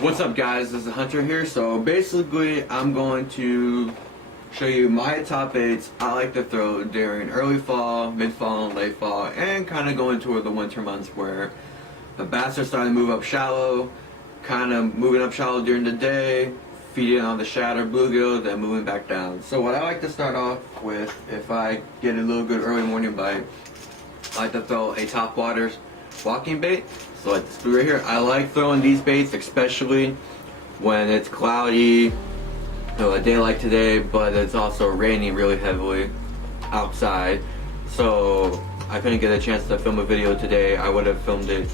What's up guys, this is Hunter here. So basically I'm going to show you my top baits I like to throw during early fall, mid fall, and late fall, and kind of going toward the winter months where the bass are starting to move up shallow, kind of moving up shallow during the day, feeding on the shatter bluegill, then moving back down. So what I like to start off with, if I get a little good early morning bite, I like to throw a top water walking bait. So like this right here, I like throwing these baits especially when it's cloudy, a day like today, but it's also raining really heavily outside. So I couldn't get a chance to film a video today. I would have filmed it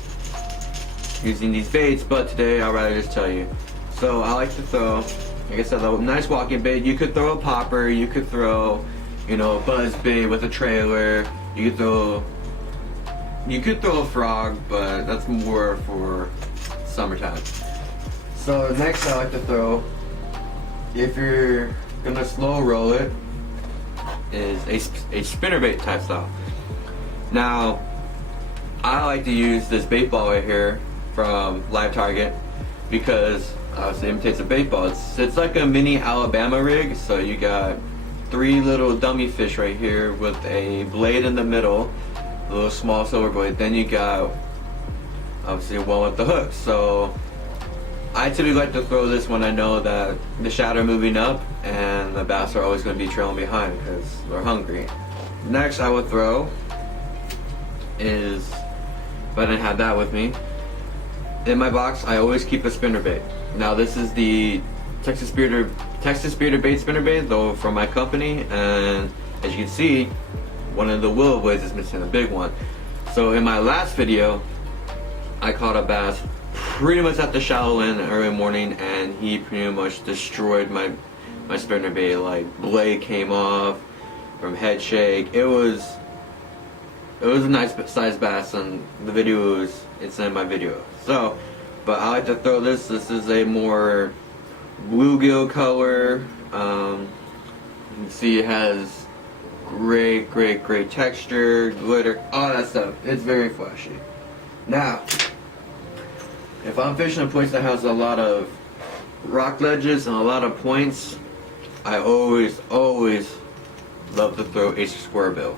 using these baits, but today I'd rather just tell you. So I like to throw, like I said, a nice walking bait. You could throw a popper, you could throw, a buzz bait with a trailer, you could throw a frog, but that's more for summertime. So next I like to throw, if you're gonna slow roll it, is a spinnerbait type style. Now, I like to use this bait ball right here from Live Target because obviously it imitates a bait ball. It's like a mini Alabama rig, so you got 3 little dummy fish right here with a blade in the middle, a little small silver blade. Then you got obviously one with the hook. So I typically like to throw this when I know that the shad are moving up and the bass are always going to be trailing behind because they're hungry. Next I would throw is, if I didn't have that with me, in my box I always keep a spinnerbait. Now this is the Texas Bearded Bait spinnerbait, though, from my company, and as you can see, one of the willow blades is missing, a big one. So in my last video, I caught a bass pretty much at the shallow end early morning, and he pretty much destroyed my spinnerbait. Like, blade came off from head shake. It was a nice sized bass, and the video it's in my video. So, but I like to throw this. This is a more bluegill color. You can see it has great texture, glitter, all that stuff. It's very flashy. Now, if I'm fishing a place that has a lot of rock ledges and a lot of points, I always love to throw a square bill.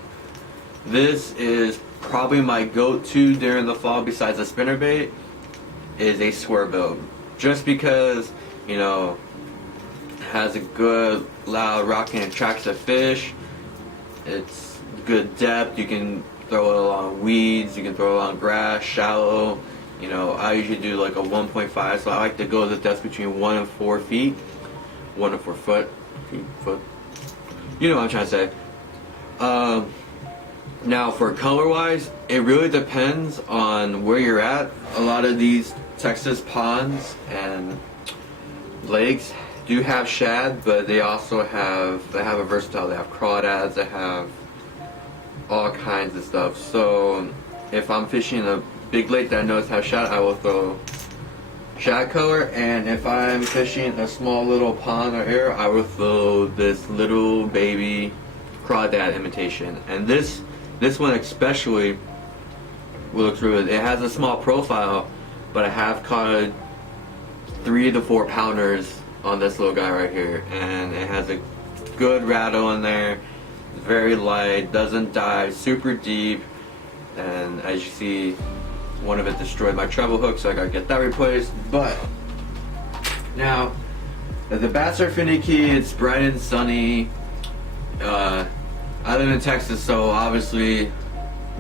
This is probably my go-to during the fall besides a spinnerbait, is a square bill. Just because, it has a good loud rocking and attracts the fish. It's good depth. You can throw it along weeds, you can throw it along grass, shallow. I usually do like a 1.5, so I like to go the depth between 1 and 4 feet. 1 and 4 foot. You know what I'm trying to say. Now for color wise, it really depends on where you're at. A lot of these Texas ponds and lakes do have shad, but they also have a versatile. They have crawdads, they have all kinds of stuff. So if I'm fishing a big lake that I know has shad, I will throw shad color. And if I'm fishing a small little pond or area, I will throw this little baby crawdad imitation. And this one especially looks really good. It has a small profile, but I have caught 3 to 4 pounders on this little guy right here, and it has a good rattle in there. It's very light, doesn't dive super deep, and as you see, one of it destroyed my treble hook, so I gotta get that replaced. But now the bass are finicky. It's bright and sunny. I live in Texas, so obviously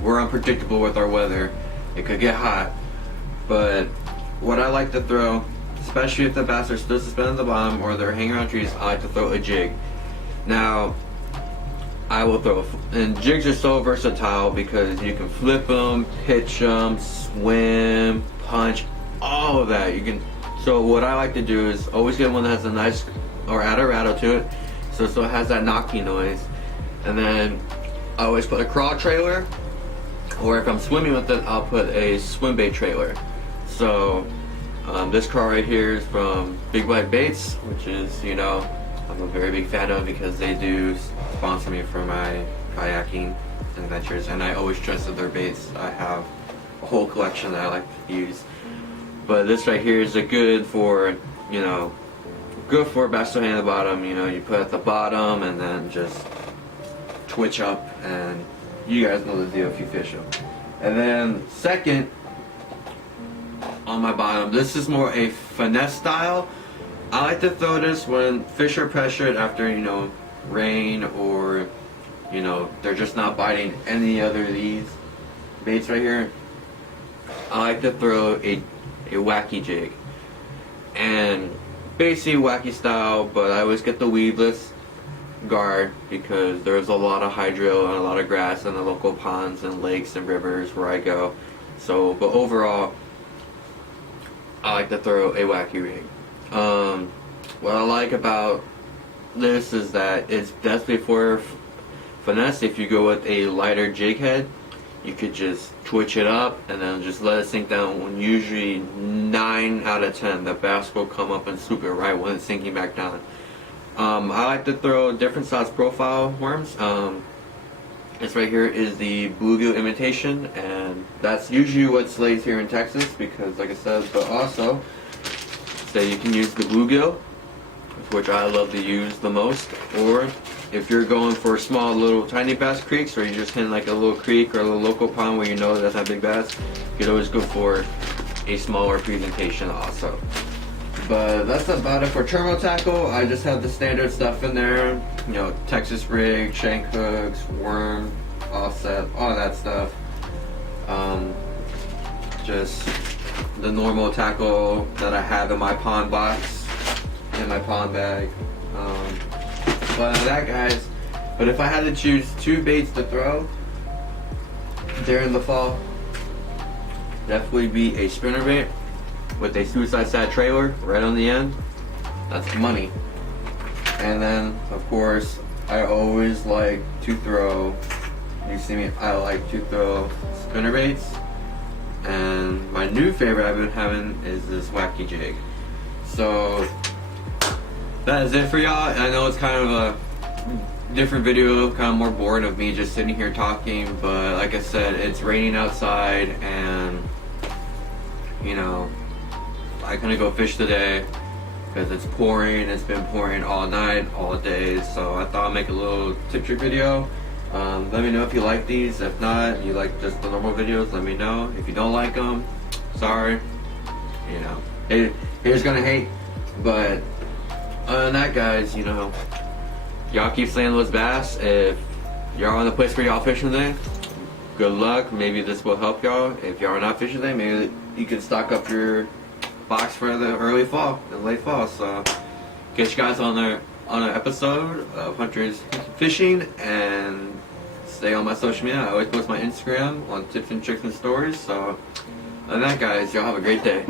we're unpredictable with our weather. It could get hot, but what I like to throw, especially if the bass are still suspended at the bottom or they're hanging around trees, I like to throw a jig. Now, I will throw, and jigs are so versatile because you can flip them, pitch them, swim, punch, all of that. So what I like to do is always get one that has a nice, or add a rattle to it, so it still has that knocking noise. And then I always put a crawl trailer, or if I'm swimming with it, I'll put a swim bait trailer. So this car right here is from Big White Baits, which is, I'm a very big fan of because they do sponsor me for my kayaking adventures, and I always trusted their baits. I have a whole collection that I like to use. But this right here is a good for, you know, good for bass hook hand at the bottom. You know, you put at the bottom and then just twitch up, and you guys know the deal if you fish them. And then second, on my bottom, this is more a finesse style. I like to throw this when fish are pressured after, you know, rain, or, you know, they're just not biting any other of these baits right here. I like to throw a wacky jig, and basically wacky style, but I always get the weedless guard because there's a lot of hydro and a lot of grass in the local ponds and lakes and rivers where I go. So, but overall, I like to throw a wacky rig. What I like about this is that it's definitely for finesse. If you go with a lighter jig head, you could just twitch it up and then just let it sink down. When usually 9 out of 10, the bass will come up and swoop it right when it's sinking back down. I like to throw different size profile worms. This right here is the bluegill imitation, and that's usually what slays here in Texas because, like I said, but also, so you can use the bluegill, which I love to use the most, or if you're going for small little tiny bass creeks, or you're just hitting like a little creek or a little local pond where you know that's not big bass, you could always go for a smaller presentation also. But that's about it for terminal tackle. I just have the standard stuff in there, you know, Texas rig, shank hooks, worm, offset, all that stuff. Just the normal tackle that I have in my pond box, in my pond bag. But that, guys. But if I had to choose 2 baits to throw during the fall, definitely be a spinner bait with a suicide sad trailer right on the end. That's money. And then, of course, I always like to throw, you see me, I like to throw spinner baits. And my new favorite I've been having is this wacky jig. So that is it for y'all. I know it's kind of a different video, kind of more bored of me just sitting here talking, but like I said, it's raining outside, and you know, I couldn't go fish today because it's pouring. It's been pouring all night, all day, so I thought I'd make a little tip trick video. Let me know if you like these. If not, you like just the normal videos, let me know. If you don't like them, sorry, you know, haters gonna hate. But other than that, guys, you know, y'all keep slaying those bass. If y'all in the place where y'all fishing today, good luck. Maybe this will help y'all. If y'all are not fishing today, maybe you can stock up your box for the early fall and late fall. So catch you guys on an episode of Hunters Fishing, and stay on my social media. I always post my Instagram on tips and tricks and stories. So other than that, guys, y'all have a great day.